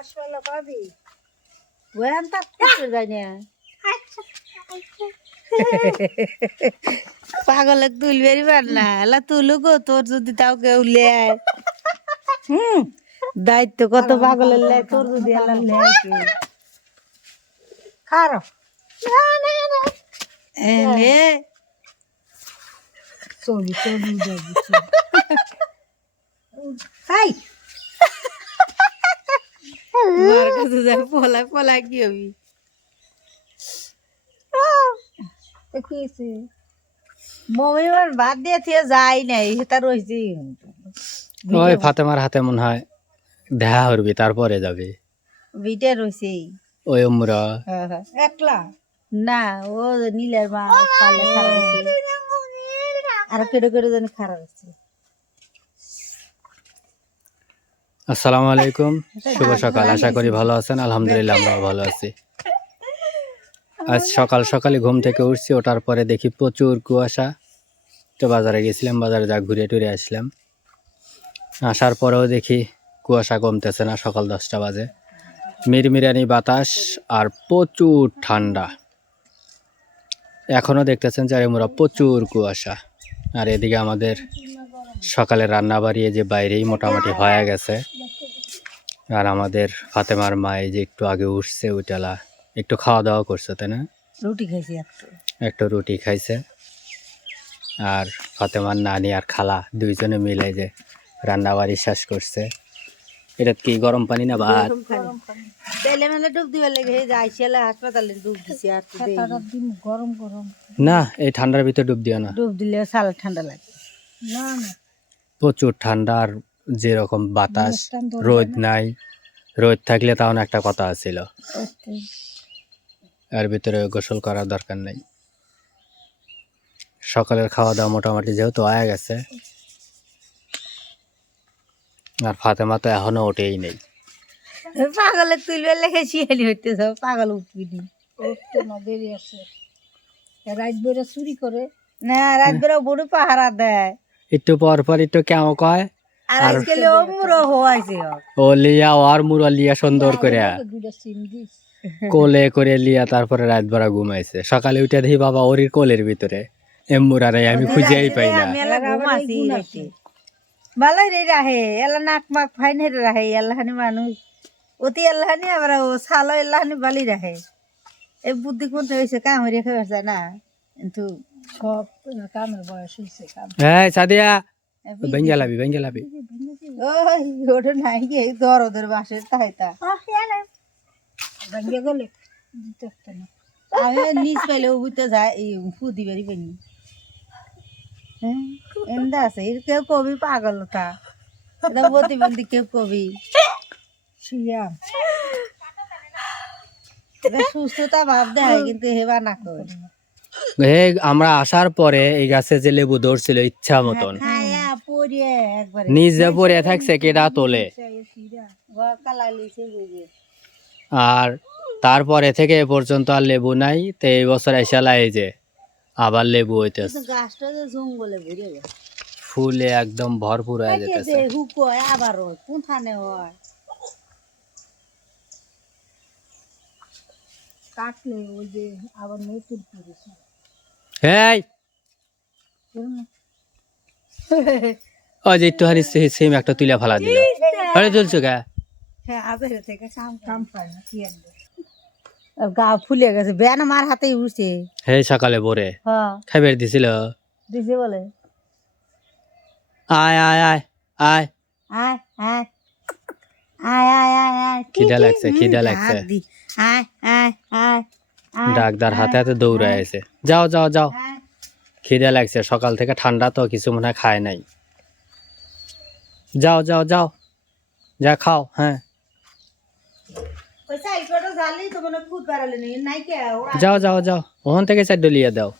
রসমালাই পাবি ওয়ান তা করতে যাই না পাগল তুলবেরি পার না এলা তুলু গো তোর যদি তাও কেউ লেয় দায়িত্ব কত পাগলের লেয় তোর যদি এলা লেয় খারো এলে চলি চলি যাবি হাই তোমার কাছে যাই পলা পলা কি হবি মমিবার বাদ দিয়ে থিয়ে যাই নাই সেটা রয়েছে ওই ফাতেমার হাতে মনে হয় দেখা করবি তারপরে যাবে বিটা রয়েছে ওই উমরা একলা না ও নীলের মা কালে খারাপ হয়েছে আর কেটে কেটে জানি খারাপ হয়েছে আসসালামু আলাইকুম শুভ সকাল আশা করি ভালো আছেন আলহামদুলিল্লাহ আমরাও ভালো আছি আজ সকাল সকালে ঘুম থেকে উঠছি ওঠার পরে দেখি প্রচুর কুয়াশা তো বাজারে গেছিলাম বাজারে যা ঘুরে টুরে আসলাম আসার পরেও দেখি কুয়াশা কমতেছে না সকাল 10টা বাজে মিরমিরানি বাতাস আর প্রচুর ঠান্ডা এখনো দেখতেছেন চারিমুরা প্রচুর কুয়াশা আর এদিকে আমাদের সকালে রান্না বাড়ি যে বাইরেই মোটামুটি হয়ে গেছে আর আমাদের ফাতেমার মা এই যে একটু আগে উঠছে ওইটালা একটু খাওয়া দাওয়া করছে তাই না রুটি খাইছি একটু রুটি খাইছে আর ফাতেমার নানি আর খালা দুইজনে মিলে যে রান্না বাড়ি শেষ করছে এটা কি গরম পানি না ভাত তেলে মেলে ডুব দিবে লেগে যাইছিল হাসপাতালে ডুব দিছি আর গরম গরম না এই ঠান্ডার ভিতরে ডুব দিও না ডুব দিলে সাল ঠান্ডা লাগে না না প্রচুর ঠান্ডা আর যেরকম বাতাস রোদ নাই রোদ থাকলে তাও একটা কথা আছিল এর ভিতরে গোসল করার দরকার নেই সকালের খাওয়া দাওয়া মোটামুটি যেহেতু আয়া গেছে আর ফাতেমা তো এখনো ওঠেই নেই পাগলে তুলবে লেগে শিয়ালি হইতে সব পাগল উঠবি নি উঠতে না দেরি আছে রাত বেড়ে চুরি করে না রাত বেড়ে বড় পাহারা দেয় একটু পর পর একটু কেমন কয় আর আজকে ও মুরো হওয়াইছে ও লিয়া আর মুরা লিয়া সুন্দর করে দুইটা সিম দিস কোলে করে লিয়া তারপরে রাত ভরা ঘুমাইছে সকালে উঠে দেখি বাবা ওরির কোলের ভিতরে এমুরারে আমি খুঁজেই পাই না মেলা ঘুমাসি হইতে ভালোই রে রাহে এলা নাক মাক ফাইন হে রাহে আল্লাহনি মানুষ অতি আল্লাহনি আমরা ও সালো আল্লাহনি বালি রাহে এই বুদ্ধি কোনতে হইছে কাম রেখে আছে না কিন্তু সব কামের বয়স হইছে কাম এই সাদিয়া বেঙ্গালাবি বেঙ্গালাবি ওই ওটা নাই গে দর ওদের বাসের তাইতা ভাঙ্গে গেলে দিতে না আমি নিচ পাইলে উঠতে যায় এই ফুদি বাড়ি পাইনি হ্যাঁ এন্দা আছে কেউ কবি পাগল তা এটা প্রতিবন্ধী কেউ কবি শিয়াম সুস্থতা ভাব দেয় কিন্তু হেবা না করে আমরা আসার পরে এই গাছে যে লেবু ধরছিল ইচ্ছা মতন নিজে পরে থাকছে কেডা তোলে আর তারপরে থেকে এ পর্যন্ত আর লেবু নাই তো এই বছর এসালাই যে আবার লেবু হইতেছে ফুলে একদম ভরপুর হয়ে যেতেছে আবার কোনখানে হয় কাটলে ওই যে আবার নতুন করেছে এই ওই যে একটু হারি সেম একটা তুলে ফেলা দিল আরে চলছো গা হ্যাঁ আজের থেকে কাম পায় না কি গা ফুলে গেছে বেন আমার হাতেই উঠছে হে সকালে ভোরে হ্যাঁ খাইবার দিছিল দিছে বলে আয় আয় আয় আয় আয় আয় আয় আয় আয় আয় খিদা লাগছে খিদা লাগছে আয় আয় আয় ডাকদার হাতে হাতে দৌড়ায় আছে যাও যাও যাও খিদা লাগছে সকাল থেকে ঠান্ডা তো কিছু মনে হয় খায় নাই যাও যাও যাও যা খাও হ্যাঁ যাও যাও যাও ওখান থেকে চার ডলিয়া দাও